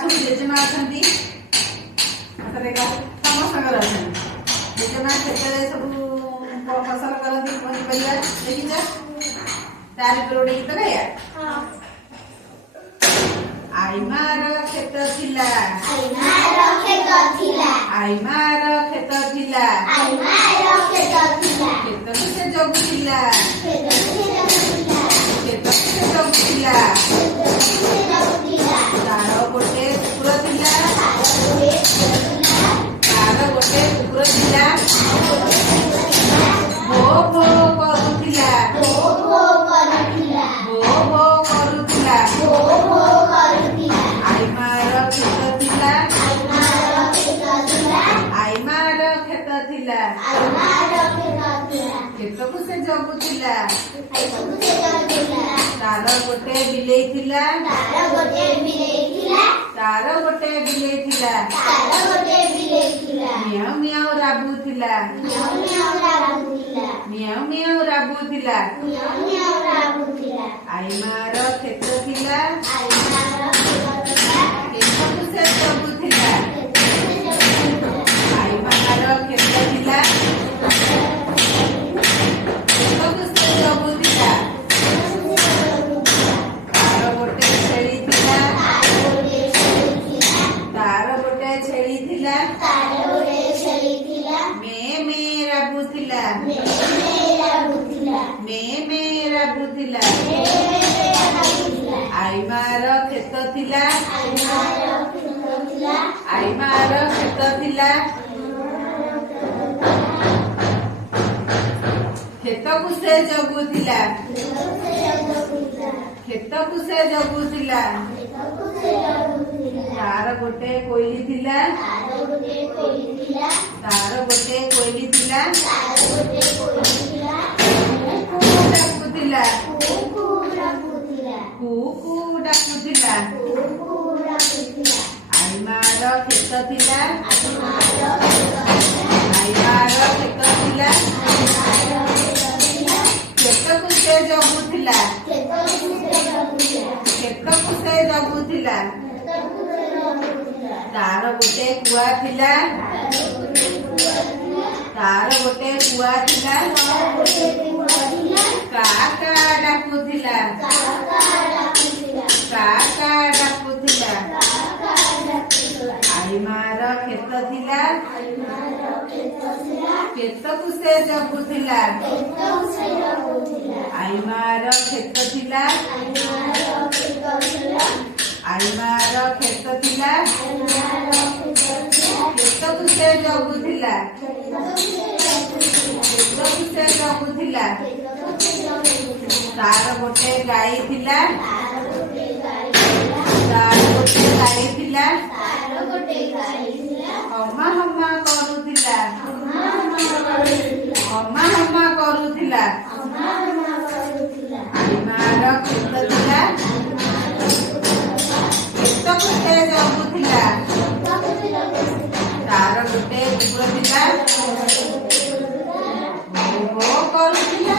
ସବୁ ଜେଜେମା ଅଛନ୍ତି ସମସ୍ତଙ୍କର ଅଛନ୍ତି। ଜେଜେମା କ୍ଷେତରେ ସବୁ ଫସଲ କରନ୍ତି ପନିପରିବା ଦେଖିଛ? ତାରି ଉପରେ ଗୋଟେ ଗୀତ ଗାଇବା। ଆଇମାର କ୍ଷେତ ଥିଲା, ଆଇମାର କ୍ଷେତ ଥିଲା, କ୍ଷେତକୁ ସେ ଜଗୁଥିଲା, କ୍ଷେତକୁ ସେ ଜଗୁଥିଲା। ତାର ଗୋଟେ କୁକୁର ଥିଲା, ତାର ଗୋଟେ କୁକୁର ଥିଲା, ଭୋ ଭୋ କରୁଥିଲା, ଭୋ ଭୋ କରୁଥିଲା। ଆଇମାର କ୍ଷେତ ଥିଲା, ଆଇମାର କ୍ଷେତ ଥିଲା, କ୍ଷେତକୁ ସେ ଜଗୁଥିଲା। ତାର ଗୋଟେ ବିଲେଇ ଥିଲା, ତାର ଗୋଟେ ବିଲେଇ ଥିଲା, ମିଆଉ ମିଆଉ ରାବୁଥିଲା, ମିଆଉ ମିଆଉ ରାବୁଥିଲା। ଆଇମାର କ୍ଷେତ ଥିଲା, କ୍ଷେତକୁ ସେ ଜଗୁଥିଲା। ଆଇମାର କ୍ଷେତ ଥିଲା, କ୍ଷେତକୁ ସେ ଜଗୁଥିଲା। ତାର ଗୋଟେ ଛେଳି ଥିଲା, ତାର ଗୋଟେ ଛେଳି ଥିଲା, ମେ ମେ ରାବୁଥିଲା, ମେ ମେ ରାବୁଥିଲା। ଆଇମାର କ୍ଷେତ ଥିଲା, ଆଇମାର କ୍ଷେତ ଥିଲା, କ୍ଷେତକୁ ସେ ଜଗୁଥିଲା, କ୍ଷେତକୁ ସେ ଜଗୁଥିଲା। ତାର ଗୋଟେ କୋଇଲି ଥିଲା, ତାର ଗୋଟେ କୋଇଲି ଥିଲା, ଡାକୁଥିଲା, କୁ କୁ ଡାକୁଥିଲା। ଆଇମାର କ୍ଷେତ ଥିଲା, ଆଇମାର କ୍ଷେତ ଥିଲା, କ୍ଷେତକୁ ସେ ଜଗୁଥିଲା, କ୍ଷେତକୁ ସେ ଜଗୁଥିଲା। ତାର ଗୋଟେ କୁଆ ଥିଲା, ତାର ଗୋଟେ କୁଆ ଥିଲା, କା କା ଡାକୁଥିଲା, କା କା ଡାକୁଥିଲା। ଆଇମାର କ୍ଷେତ ଥିଲା, କ୍ଷେତକୁ ସେ ଜଗୁଥିଲା। ଆଇମାର କ୍ଷେତ ଥିଲା, ଆଇମାର କ୍ଷେତ ଥିଲା, କ୍ଷେତକୁ ସେ ଜଗୁଥିଲା, କ୍ଷେତକୁ ସେ ଜଗୁଥିଲା। ତାର ଗୋଟେ ଗାଈ ଥିଲା, ତାର ଗୋଟେ ଗାଈ ଥିଲା, ହମା ହମା କରୁଥିଲା, ହମା ହମା କରୁଥିଲା। ଆଇମାର କ୍ଷେତ ଥିଲା, କ୍ଷେତକୁ ସେ ଜଗୁଥିଲା। ତାର ଗୋଟେ କୁକୁର ଥିଲା, ଭୋ ଭୋ କରୁଥିଲା,